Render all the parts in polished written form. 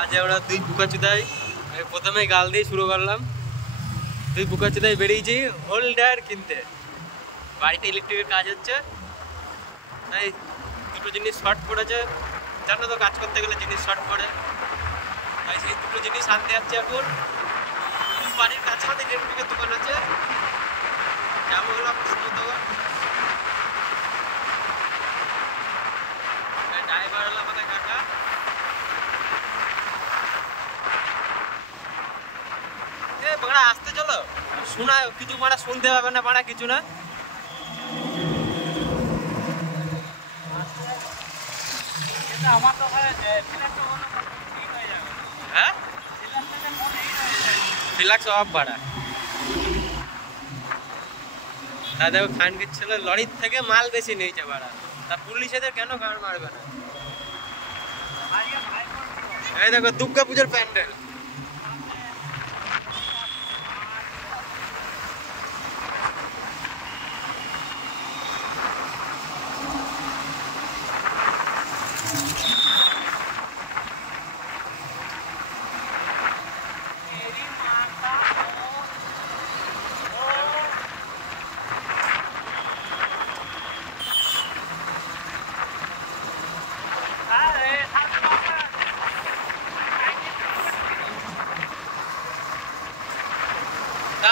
আজ আমরা দুই বুকাচুদাই প্রথমে গাল দিয়ে শুরু করলাম। দুই বুকাচুদাই বেরিয়েছি হোল্ডার কিনতে। বাড়িতে ইলেকট্রিকের কাজ হচ্ছে, তাই দুটো জিনিস শর্ট পড়েছে। জানো তো, কাজ করতে গেলে জিনিস শর্ট পড়ে, তাই সেই দুটো জিনিস আনতে যাচ্ছে এখন। বাড়ির কাছে আমাদের ইলেকট্রিকের দোকান আছে, যাবো হলো এখন সমুদ্রগড়। ড্রাইভার হলো আমাদের কাকা। বাড়া আসতে চলো, শোনা কিছু বাড়া শুনতে পাবে না, বাড়া কিছু না। আমার তো হ্যাঁ ফিলাক্স অফ বাড়া। তা দেখো খানকির ছেলে লরির থেকে মাল বেশি নিয়েছে বাড়া, তা পুলিশেদের কেন গান মারবে না? এই দেখো দুর্গা পুজোর প্যান্ডেল।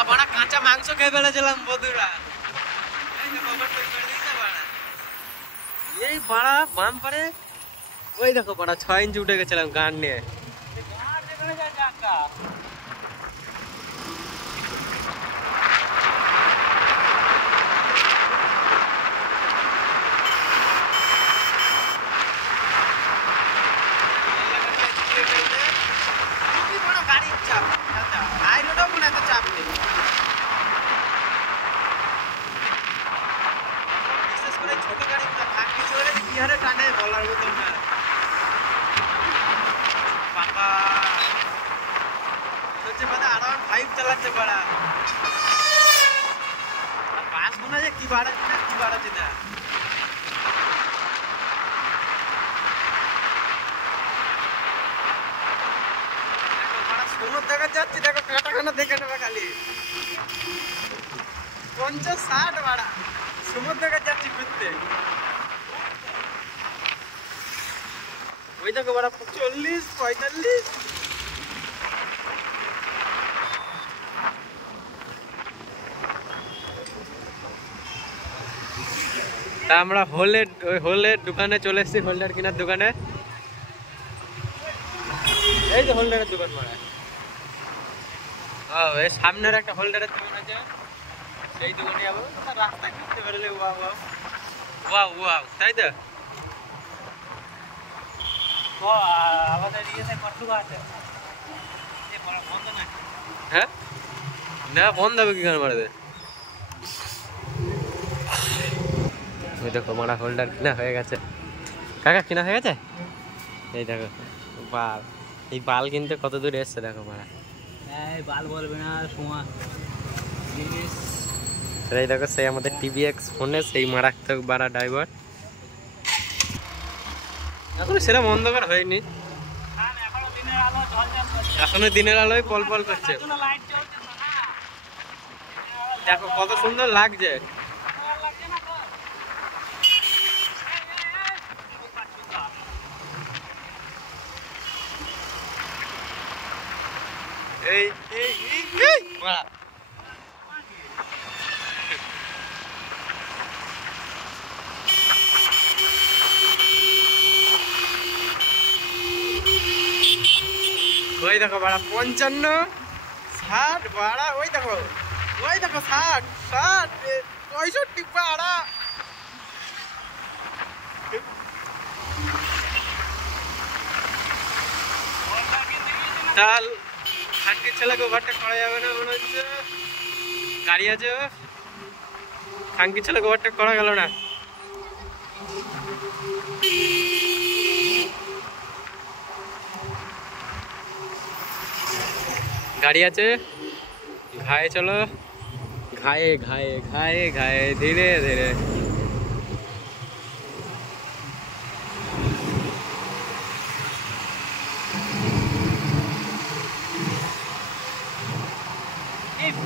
বড়া কাঁচা মাংস খেয়ে ফেলেছিলাম বন্ধুরা। এই বড়া বাম পারে ওই দেখো বড়া 6 ইঞ্চি উঠে গেছিলাম গান নিয়ে। গাড়ির চাপ আইনোটাও মনে এত চাপ নেই, বিশেষ করে ছোট গাড়ি ভাগ্যি চলে কি হারে টানে বলার মতন না। বাবা হচ্ছে মানে আরাউন্ড 5 চালাচ্ছে পাড়া। বাস মনে হয় কি বাড়াচ্ছে না কি বাড়াচ্ছে না। সমুদ্র দেখা যাচ্ছে, দেখো কাটাখানা দেখে নেবে খালি 50-60 ভাড়া। সমুদ্র দেখা যাচ্ছি ঘুরতে, ওই দেখো ভাড়া 40-45। তা আমরা হোলের দোকানে চলে এসেছি, হোল্ডার কেনার দোকানে। এই যে হোল্ডারের দোকান মারা, এই সামনের একটা হোল্ডারের দোকান আছে, সেই দোকানে যাবো। রাস্তা কিনতে পারলে ওয়াও ওয়াও ওয়াও ওয়াও, তাই তো। আমাদের ইয়েতে কত আছে বন্ধ না? হ্যাঁ না বন্ধ হবে কি গান মারাতে। ওই দেখো মারা হোল্ডার কিনা হয়ে গেছে, কাকা কিনা হয়ে গেছে। এই দেখো বাল, এই বাল কিনতে কত দূর এসছে দেখো মারা। এই বাল বলবে না সময় জিনিস। এই দেখো সেই আমাদের টিভিএক্স ফোনে সেই মারাত্মক বাড়া ড্রাইভার। এখন সেরকম অন্ধকার হয়নি, এখনো দিনের আলোয় পল পল করছে। দেখো কত সুন্দর লাগছে। এই বাড়া ওই দেখো বাড়া 55-60 বাড়া। ওই দেখো 60-65 বাড়া। তাল খানকির ছেলেকে ওভারটেক করা যাবে না মনে হচ্ছে, গাড়ি আছে। খানকির ছেলেকে ওভারটেক করা গেল না। গাড়ি আছে, ঘায়ে চলো, ঘায়ে ঘায়ে ঘায়ে ঘায়ে ধীরে ধীরে।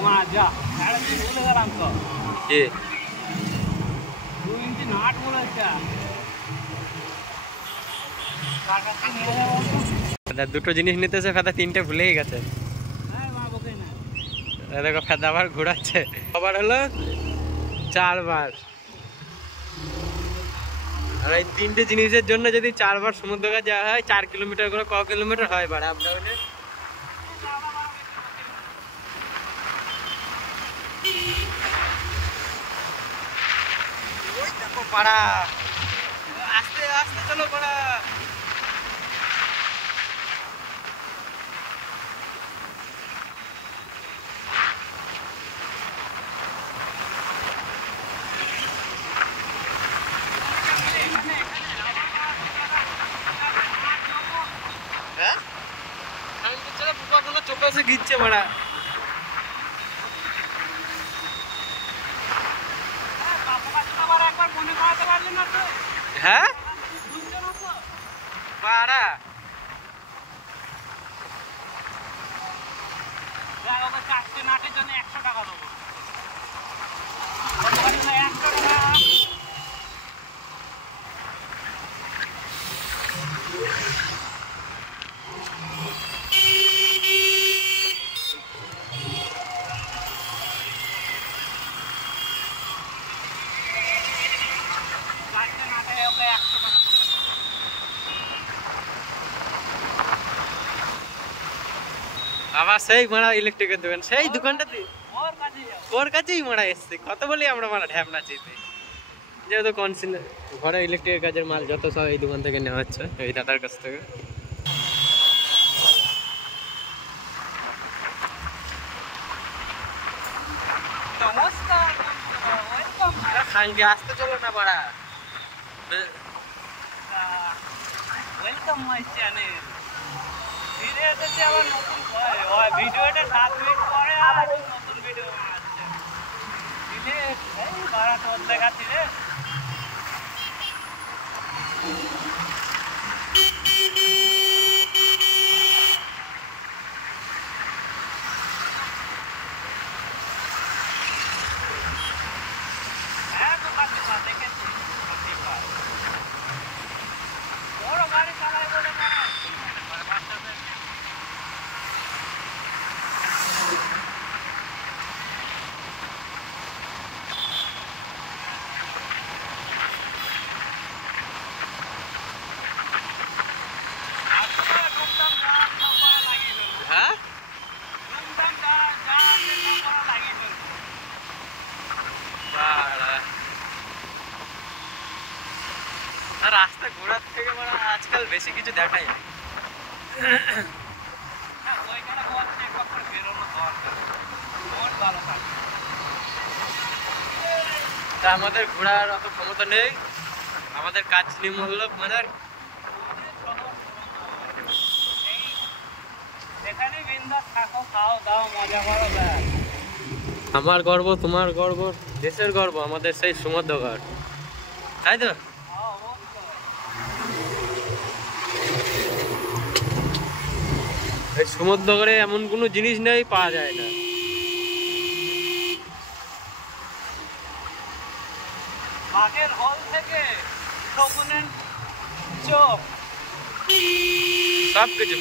মা যা 3.5 বলে গেলাম তো কি 2 ইঞ্চি নাট বলেছে কাকা নিয়ে যাবো ফেদা দুটো জিনিস নিতেছে, ফেদা তিনটে ভুলেই গেছে। হ্যাঁ মা বকে না দেখো ফেদা আবার ঘোরাচ্ছে, আবার হলো 4 বার। আর এই তিনটে জিনিসের জন্য যদি 4 বার সমুদ্রকে যাওয়া হয়, 4 কিলোমিটার করে, ক কিলোমিটার হয় বাড়া আপ ডাউনে? ওই দেখো পাড়া, আস্তে আস্তে চলো পাড়া। হ্যাঁ আমি তো চলো বুকা কোনো চোখে এসে ঘিরছে মারা। হ্যাঁ পাড়া চারটে নাটের জন্য 100 টাকা দেবো 100 টাকা আবার সেই মারা ইলেকট্রিকের দোকান, সেই দোকানটাতে ওর কাছেই মারা এসছে। কত বলি আমরা মারা ঢ্যাপনা চিপে, যেহেতু ঘরে ইলেকট্রিকের কাজের মাল যত সব এই দোকান থেকে নেওয়া হচ্ছে, এই দাদার কাছ থেকে। খাঙ্গে আসতে চলো না পাড়া। Welcome my channel. ভিডিওটা যে আবার নতুন হয়, ওই ভিডিওটা 7 মিনিট পরে আর নতুন ভিডিও আসছে। দিলে এই বাড়া তোর দেখাচ্ছি রে। হ্যাঁ তো কাছে দেখেছি বড় গাড়ি চালায় বলে না বাচ্চাদের হ্যাঁ রাস্তা ঘোরার থেকে মানে আজকাল বেশি কিছু দেখাই না। তা আমাদের ঘোরার অত ক্ষমতা নেই, আমাদের কাজ নিমূল্য মানে আমার গর্ব, তোমার গর্ব, দেশের গর্ব, আমাদের সেই সমুদ্রগড়, তাই তো? এই সমুদ্রগড়ে এমন কোনো জিনিস নেই পাওয়া যায় না। বাঘের হল থেকে শকুনের চোখ সব কিছু।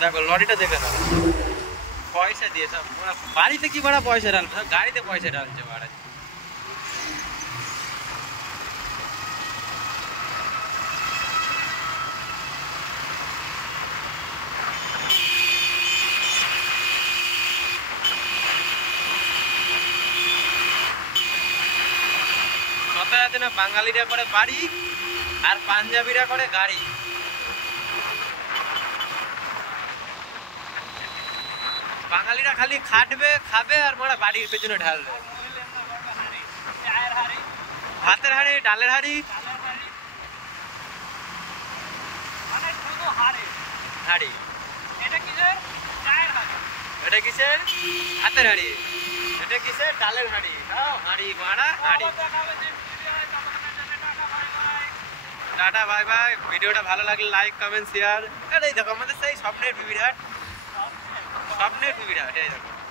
দেখো লরিটা দেখে না, পয়সা দিয়ে সব বাড়িতে কি ভাড়া পয়সা ঢালবে, সব গাড়িতে পয়সা ঢালছে ভাড়া। কথাতে না বাঙালিরা করে বাড়ি আর পাঞ্জাবিরা করে গাড়ি। বাঙালিরা খালি খাটবে, খাবে আর মারা বাড়ির পেছনে ঢালবে। ভাতের হাড়ি, ডালের হাড়ি, হাড়ি। এটা কিসের? হাতের হাড়ি। এটা কিসের? ডালের হাড়ি। হাড়ি মারা হাড়ি। Tata bye bye. ভিডিওটা ভালো লাগলে লাইক কমেন্ট শেয়ার। আর এই দেখো আমাদের সেই স্বপ্নের বিবিরহাট, স্বপ্নের বিবিরহাট এই দেখো।